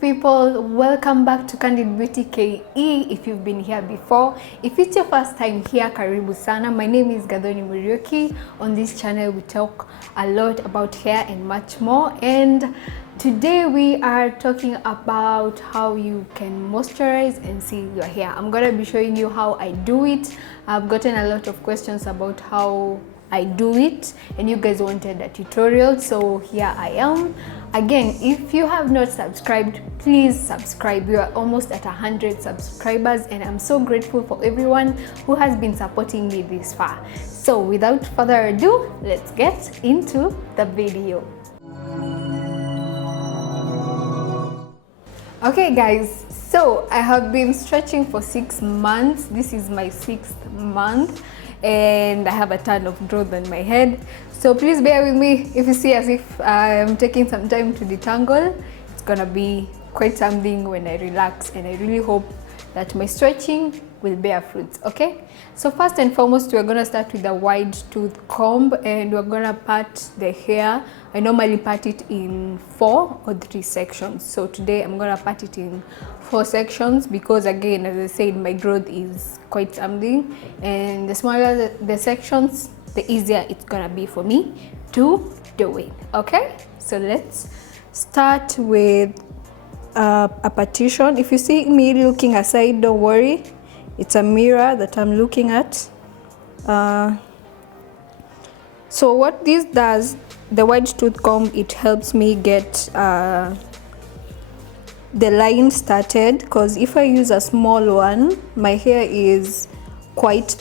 people, welcome back to Candid Beauty KE. If you've been here before, if it's your first time here, karibu sana. My name is Muriuki. On this channel we talk a lot about hair and much more, and today we are talking about how you can moisturize and see your hair. I'm gonna be showing you how I do it. I've gotten a lot of questions about how I do it and you guys wanted a tutorial, so here I am. Again, if you have not subscribed, please subscribe. We are almost at 100 subscribers and I'm so grateful for everyone who has been supporting me this far. So without further ado, let's get into the video. Okay guys, so I have been stretching for 6 months. This is my 6th month and I have a ton of growth on my head, so please bear with me if you see as if I'm taking some time to detangle. It's gonna be quite something when I relax, and I really hope that my stretching will bear fruits. Okay, so first and foremost, we're gonna start with a wide tooth comb and we're gonna part the hair. I normally part it in 4 or 3 sections, so today I'm gonna part it in 4 sections because, again, as I said, my growth is quite something, and the smaller the sections, the easier it's gonna be for me to do it. Okay, so let's start with a partition. If you see me looking aside, don't worry, it's a mirror that I'm looking at. So what this does, the wide tooth comb, it helps me get the line started, because if I use a small one, my hair is quite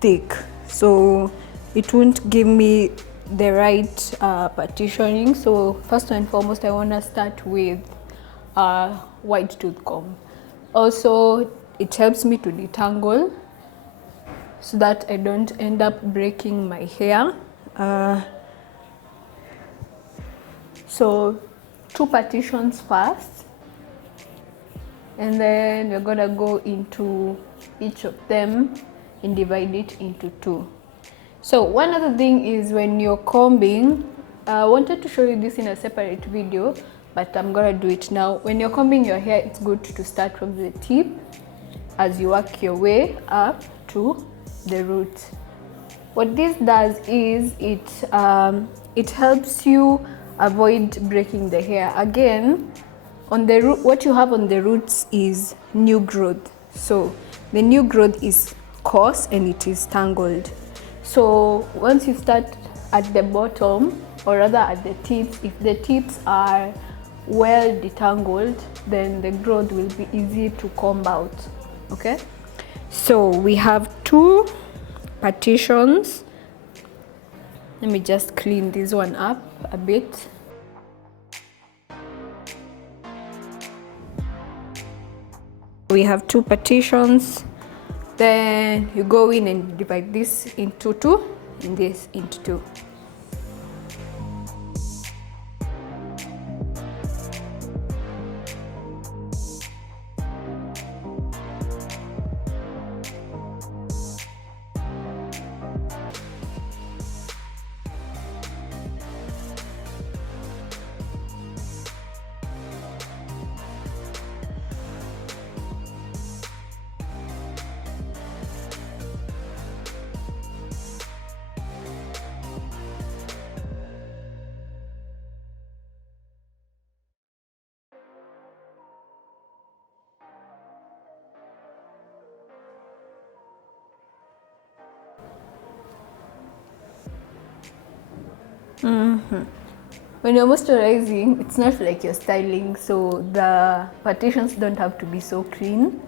thick, so it won't give me the right partitioning. So first and foremost, I want to start with wide tooth comb. Also, it helps me to detangle so that I don't end up breaking my hair. So 2 partitions first, and then we're gonna go into each of them and divide it into 2. So one other thing is, when you're combing, I wanted to show you this in a separate video, but I'm gonna do it now. When you're combing your hair, it's good to start from the tip as you work your way up to the root. What this does is it helps you avoid breaking the hair. Again, on the root, what you have on the roots is new growth. So the new growth is coarse and it is tangled. So once you start at the bottom, or rather at the tips, if the tips are well detangled, then the growth will be easy to comb out. Okay, so we have 2 partitions. Let me just clean this one up a bit. We have 2 partitions. Then you go in and divide this into 2 and this into 2. When you're moisturizing, it's not like you're styling, so the partitions don't have to be so clean.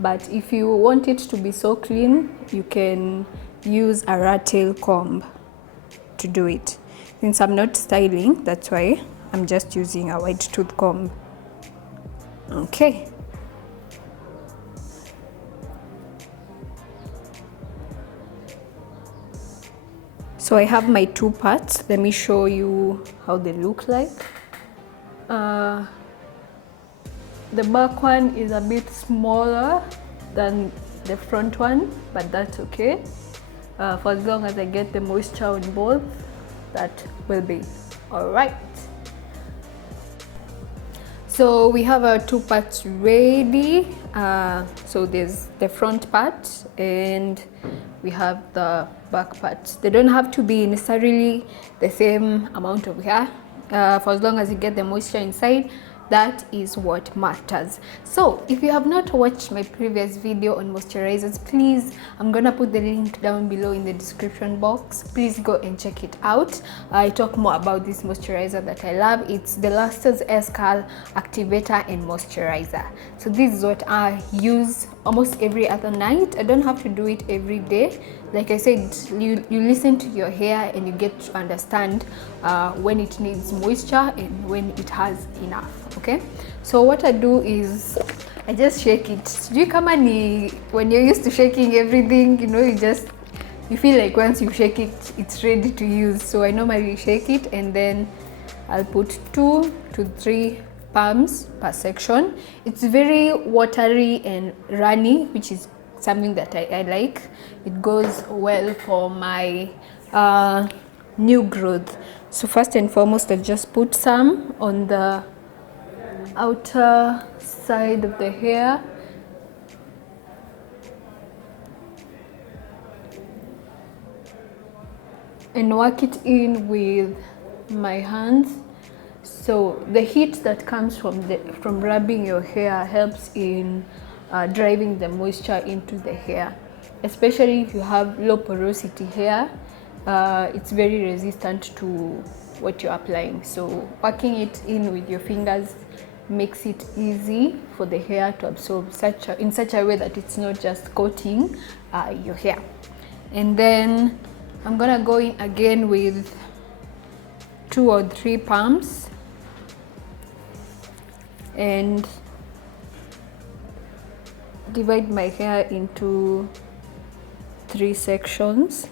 But if you want it to be so clean, you can use a rat tail comb to do it. Since I'm not styling, that's why I'm just using a wide tooth comb. Okay. So I have my 2 parts. Let me show you how they look like. The back one is a bit smaller than the front one, but that's okay. For as long as I get the moisture on both, that will be all right. So we have our two parts ready. So there's the front part and we have the back part. They don't have to be necessarily the same amount of hair. For as long as you get the moisture inside, that is what matters. So if you have not watched my previous video on moisturizers, please, I'm gonna put the link down below in the description box. Please go and check it out. I talk more about this moisturizer that I love. It's the Luster's S-Curl Activator and Moisturizer. So this is what I use almost every other night. I don't have to do it every day. Like I said, you listen to your hair and you get to understand when it needs moisture and when it has enough. Okay, so what I do is I just shake it. Do you come and when you're used to shaking everything, you know, you feel like once you shake it, it's ready to use. So I normally shake it and then I'll put 2 to 3 palms per section. It's very watery and runny, which is something that I like. It goes well for my new growth. So first and foremost, I'll just put some on the outer side of the hair. And work it in with my hands. So the heat that comes from rubbing your hair helps in driving the moisture into the hair, especially if you have low porosity hair. It's very resistant to what you're applying. So working it in with your fingers makes it easy for the hair to absorb in such a way that it's not just coating your hair. And then I'm gonna go in again with 2 or 3 palms and divide my hair into 3 sections.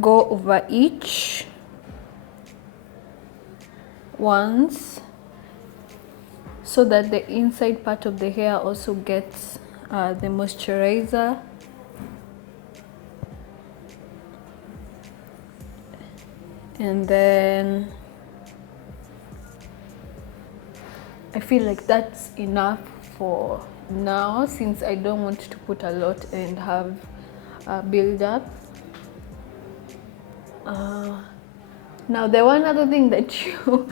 Go over each once so that the inside part of the hair also gets the moisturizer. And then I feel like that's enough for now, since I don't want to put a lot and have build up. Now the one other thing that you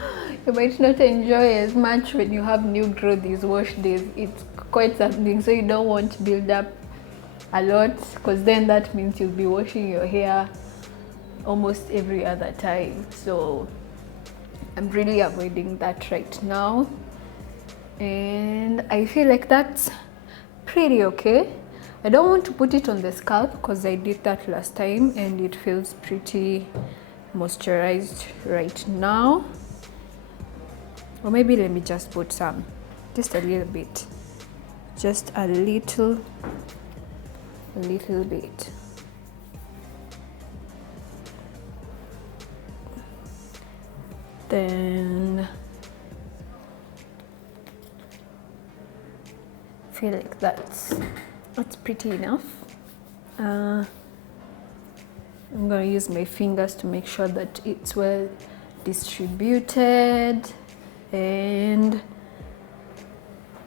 might not enjoy as much when you have new growth is wash days. It's quite something, so you don't want to build up a lot, because then that means you'll be washing your hair almost every other time. So I'm really avoiding that right now, and I feel like that's pretty okay. I don't want to put it on the scalp because I did that last time and it feels pretty moisturized right now. Or maybe let me just put some, just a little bit, just a little bit. Then I feel like that's pretty enough. I'm going to use my fingers to make sure that it's well distributed, and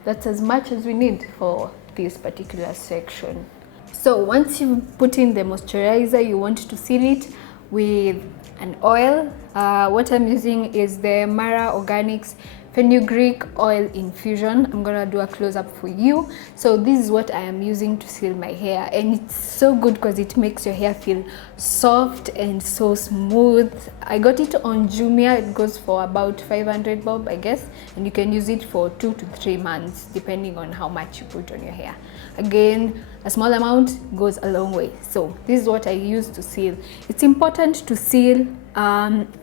that's as much as we need for this particular section. So once you put in the moisturizer, you want to seal it with an oil. What I'm using is the Mara Organics fenugreek oil infusion. I'm gonna do a close-up for you. So this is what I am using to seal my hair, and it's so good because it makes your hair feel soft and so smooth. I got it on Jumia. It goes for about 500 bob, I guess, and you can use it for 2 to 3 months depending on how much you put on your hair. Again, a small amount goes a long way. So this is what I use to seal. It's important to seal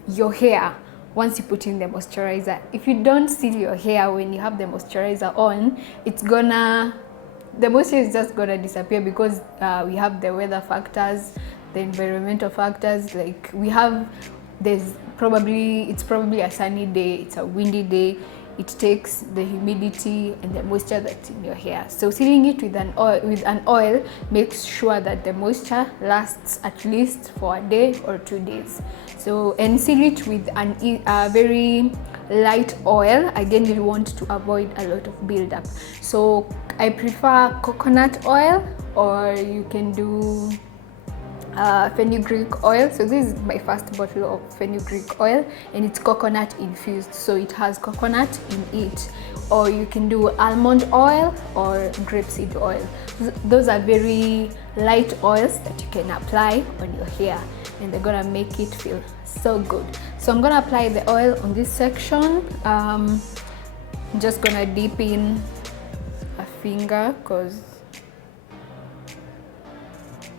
your hair once you put in the moisturizer. If you don't seal your hair when you have the moisturizer on, the moisture is just gonna disappear, because we have the weather factors, the environmental factors. Like it's probably a sunny day, it's a windy day. It takes the humidity and the moisture that's in your hair. So sealing it with an oil makes sure that the moisture lasts at least for a day or 2 days. So, and seal it with a very light oil. Again, you want to avoid a lot of buildup. So I prefer coconut oil, or you can do fenugreek oil. So this is my first bottle of fenugreek oil, and it's coconut infused, so it has coconut in it. Or you can do almond oil or grapeseed oil. Those are very light oils that you can apply on your hair, and they're gonna make it feel so good. So I'm gonna apply the oil on this section. I'm just gonna dip in a finger because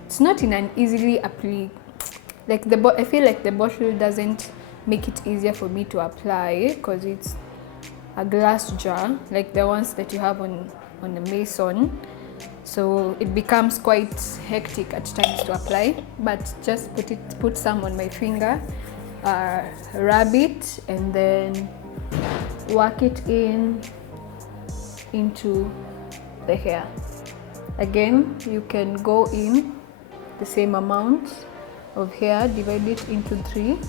it's not in an easily apply. Like I feel like the bottle doesn't make it easier for me to apply because it's a glass jar, like the ones that you have on the Mason. So it becomes quite hectic at times to apply, but just put some on my finger, rub it, and then work it into the hair. Again, you can go in the same amount of hair, divide it into 3.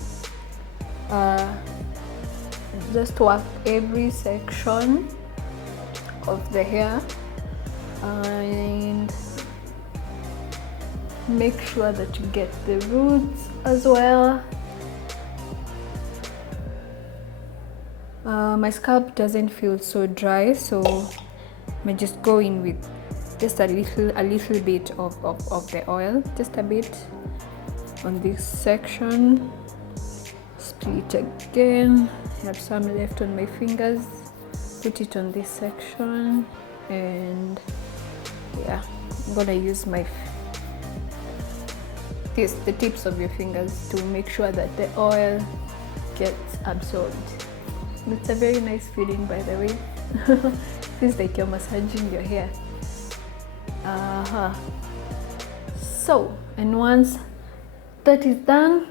Just work every section of the hair and make sure that you get the roots as well. My scalp doesn't feel so dry, so I just go in with just a little bit of the oil, just a bit on this section. Split again. I have some left on my fingers, put it on this section, and yeah, I'm gonna use the tips of your fingers to make sure that the oil gets absorbed. It's a very nice feeling, by the way. Feels like you're massaging your hair. So, and once that is done,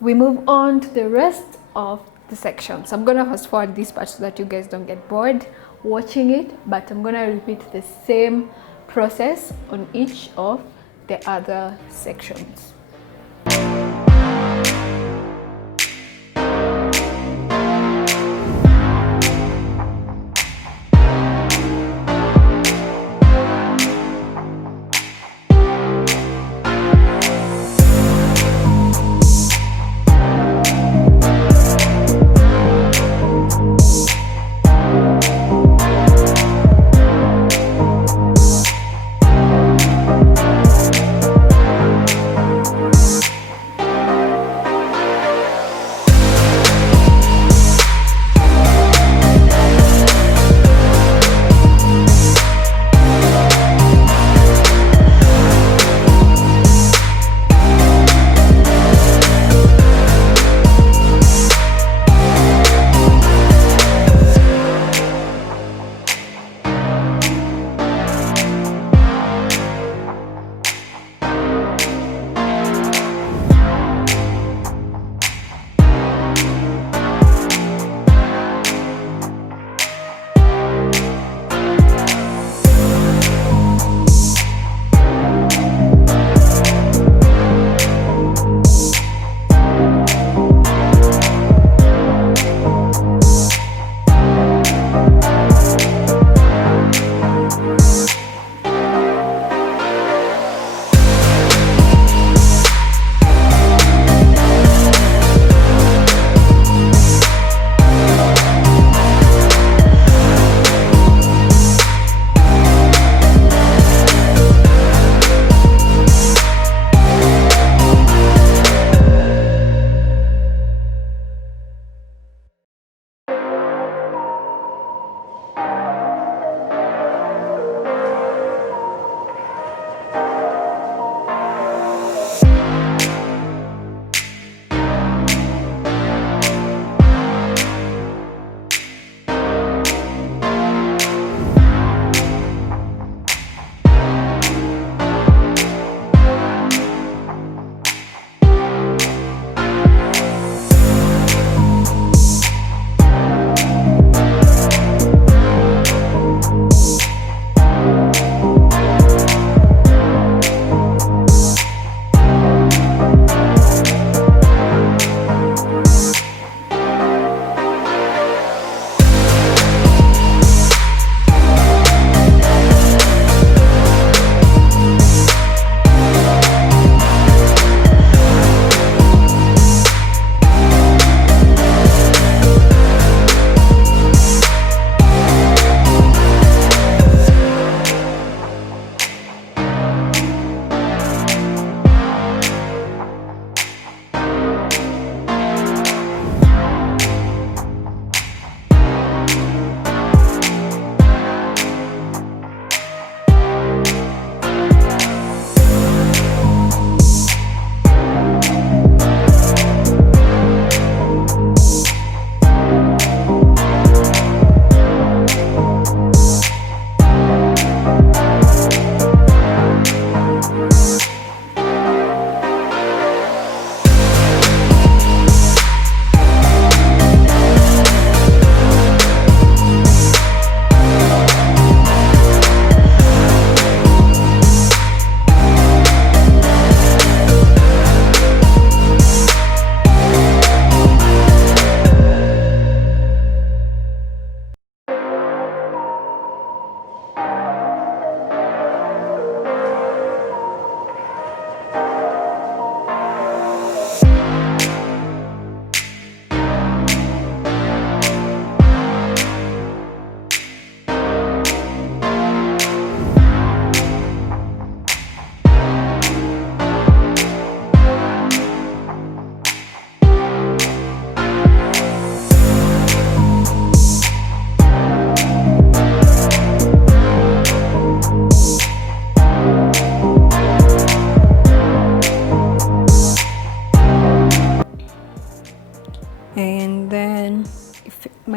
we move on to the rest of the section. So I'm gonna fast forward this part so that you guys don't get bored watching it, but I'm gonna repeat the same process on each of the other sections.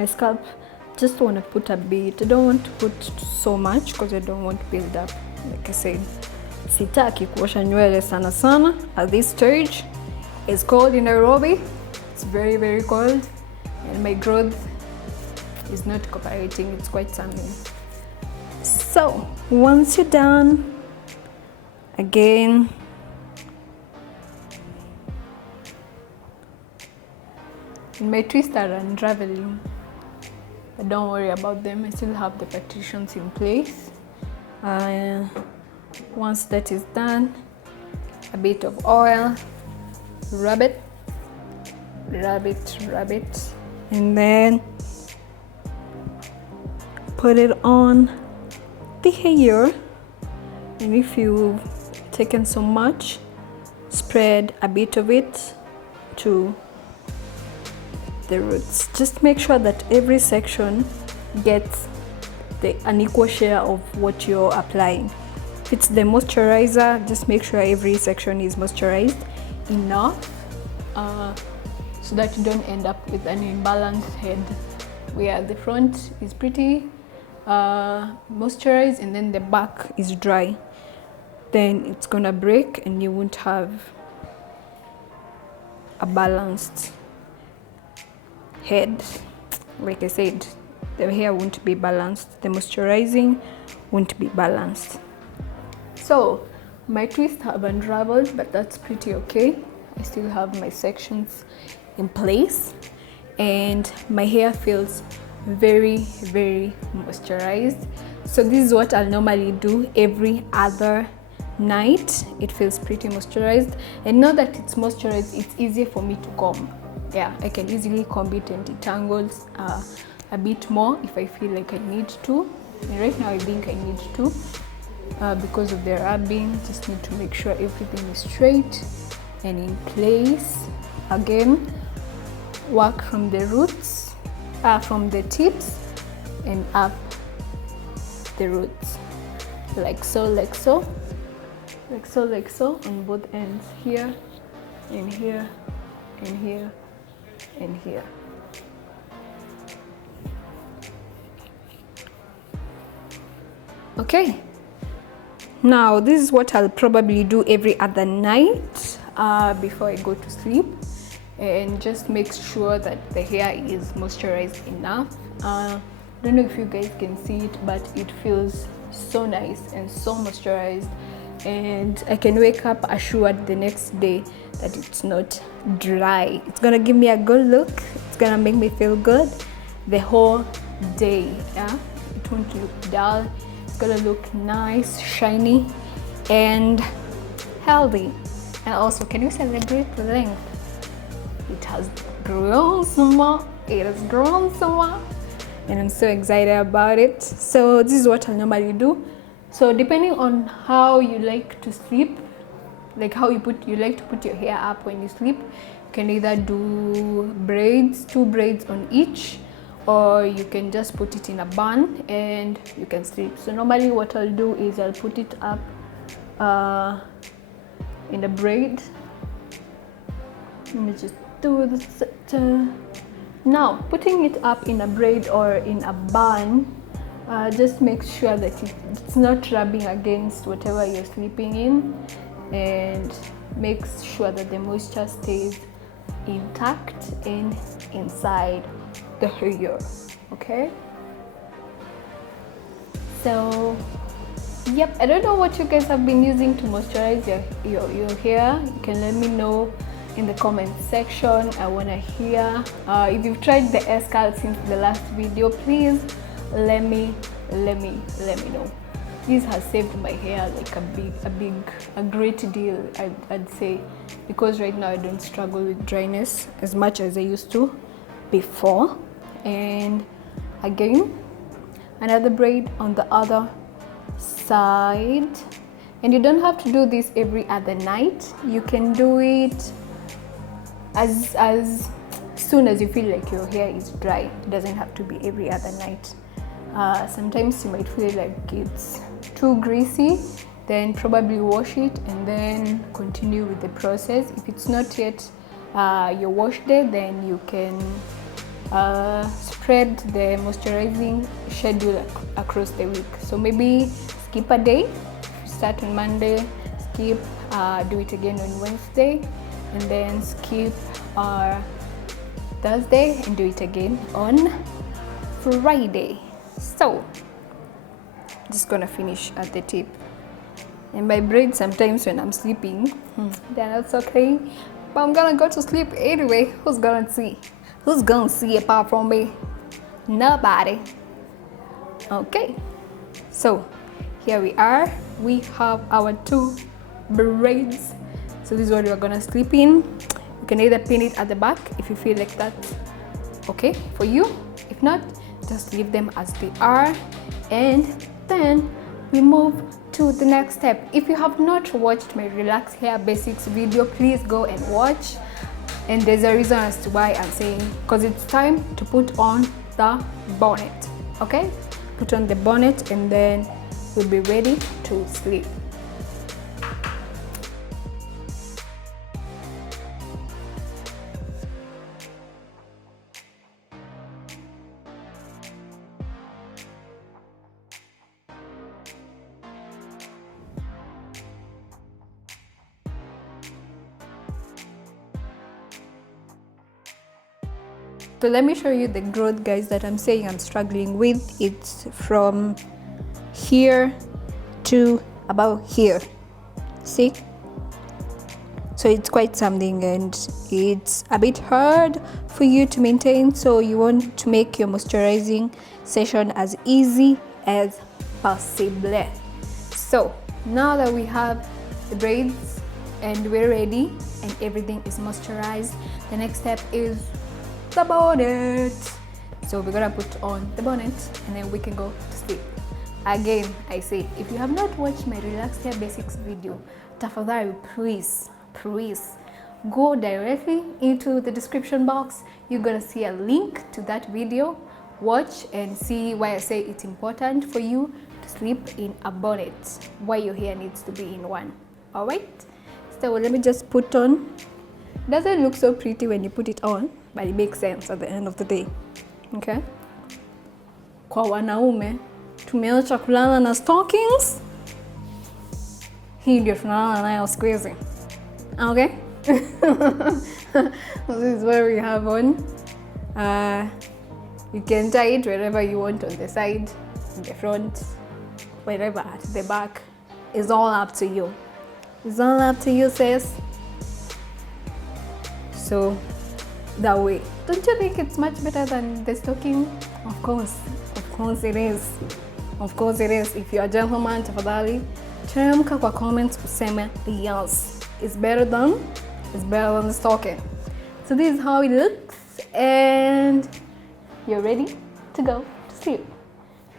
my scalp, just want to put a bit. I don't want to put so much because I don't want to build up. Like I said, sitaki kuosha nywele sana sana at this stage. It's cold in Nairobi. It's very, very cold, and my growth is not cooperating. It's quite something. So once you're done, again, my twists are unraveling, but don't worry about them. I still have the partitions in place. Once that is done, a bit of oil, rub it, and then put it on the hair. And if you've taken so much, spread a bit of it to the roots. Just make sure that every section gets an equal share of what you're applying. If it's the moisturizer, just make sure every section is moisturized enough so that you don't end up with an imbalanced head where the front is pretty moisturized and then the back is dry. Then it's gonna break and you won't have a balanced head. Like I said, the hair won't be balanced, the moisturizing won't be balanced. So my twists have unraveled, but that's pretty okay. I still have my sections in place and my hair feels very, very moisturized. So this is what I'll normally do every other night. It feels pretty moisturized, and now that it's moisturized, it's easier for me to comb. Yeah, I can easily comb it and detangles a bit more if I feel like I need to. And right now I think I need to because of the rubbing. Just need to make sure everything is straight and in place. Again, work from the roots, from the tips and up the roots, like so, like so, like so, like so, on both ends, here and here and here and here. Okay, now this is what I'll probably do every other night before I go to sleep, and just make sure that the hair is moisturized enough. I don't know if you guys can see it, but it feels so nice and so moisturized, and I can wake up assured the next day that it's not dry. It's gonna give me a good look. It's gonna make me feel good the whole day. Yeah, it won't look dull. It's gonna look nice, shiny, and healthy. And also, can you celebrate the length? It has grown some more. It has grown some more, and I'm so excited about it. So this is what I normally do. So depending on how you like to sleep, like how you like to put your hair up when you sleep, you can either do braids, 2 braids on each, or you can just put it in a bun and you can sleep. So normally what I'll do is I'll put it up in a braid. Let me just do this. Now, putting it up in a braid or in a bun, just make sure that it's not rubbing against whatever you're sleeping in, and make sure that the moisture stays intact and inside the hair. Okay, so yep, I don't know what you guys have been using to moisturize your hair. You can let me know in the comment section. I want to hear if you've tried the Escal since the last video. Please let me know. This has saved my hair like a great deal, I'd say, because right now I don't struggle with dryness as much as I used to before. And again, another braid on the other side. And you don't have to do this every other night. You can do it as soon as you feel like your hair is dry. It doesn't have to be every other night. Sometimes you might feel like it's too greasy, then probably wash it and then continue with the process. If it's not yet your wash day, then you can spread the moisturizing schedule across the week. So maybe skip a day, start on Monday, skip, do it again on Wednesday, and then skip Thursday and do it again on Friday. So just gonna finish at the tip. And my braid sometimes when I'm sleeping, then that's okay. But I'm gonna go to sleep anyway. Who's gonna see? Who's gonna see apart from me? Nobody. Okay. So here we are. We have our 2 braids. So this is what we're gonna sleep in. You can either pin it at the back if you feel like that's okay for you. If not, just leave them as they are. And then we move to the next step. If you have not watched my relax hair basics video, please go and watch. And there's a reason as to why I'm saying, because it's time to put on the bonnet. Okay, put on the bonnet and then we'll be ready to sleep. So let me show you the growth, guys, that I'm saying I'm struggling with. It's from here to about here. See? So it's quite something and it's a bit hard for you to maintain. So you want to make your moisturizing session as easy as possible. So now that we have the braids and we're ready and everything is moisturized, the next step is the bonnet. So we're gonna put on the bonnet and then we can go to sleep. Again, I say, if you have not watched my relaxed hair basics video, tafadhali, please go directly into the description box. You're gonna see a link to that video. Watch and see why I say it's important for you to sleep in a bonnet, why your hair needs to be in one. All right, so let me just put on. Doesn't look so pretty when you put it on, but it makes sense at the end of the day. Okay, kwa wanaume tumeacha kulala na stockings, hii ndio tunalala nayo siku hizi. Okay. This is what we have on. You can tie it wherever you want, on the side, in the front, wherever, at the back. It's all up to you. It's all up to you, sis. So that way, don't you think it's much better than the stocking? Of course it is. Of course it is. If you're a gentleman, tafadhali teremka kwa comments kusema yes, it's better than the stocking. So this is how it looks and you're ready to go to sleep.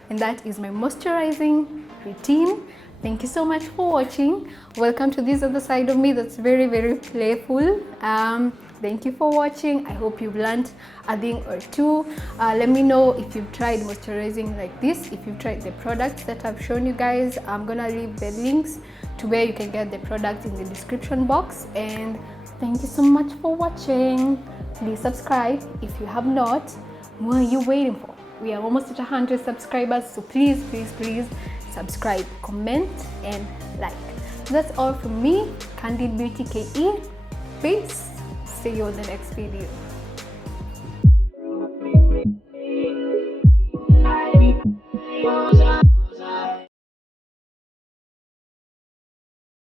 And that is my moisturizing routine. Thank you so much for watching. Welcome to this other side of me that's very, very playful. Thank you for watching. I hope you've learned a thing or two. Let me know if you've tried moisturizing like this, if you've tried the products that I've shown you guys. I'm gonna leave the links to where you can get the product in the description box. And thank you so much for watching. Please subscribe if you have not. What are you waiting for? We are almost at 100 subscribers, so please subscribe, comment and like. So that's all from me, Candid Beauty KE. Peace. See you in the next video.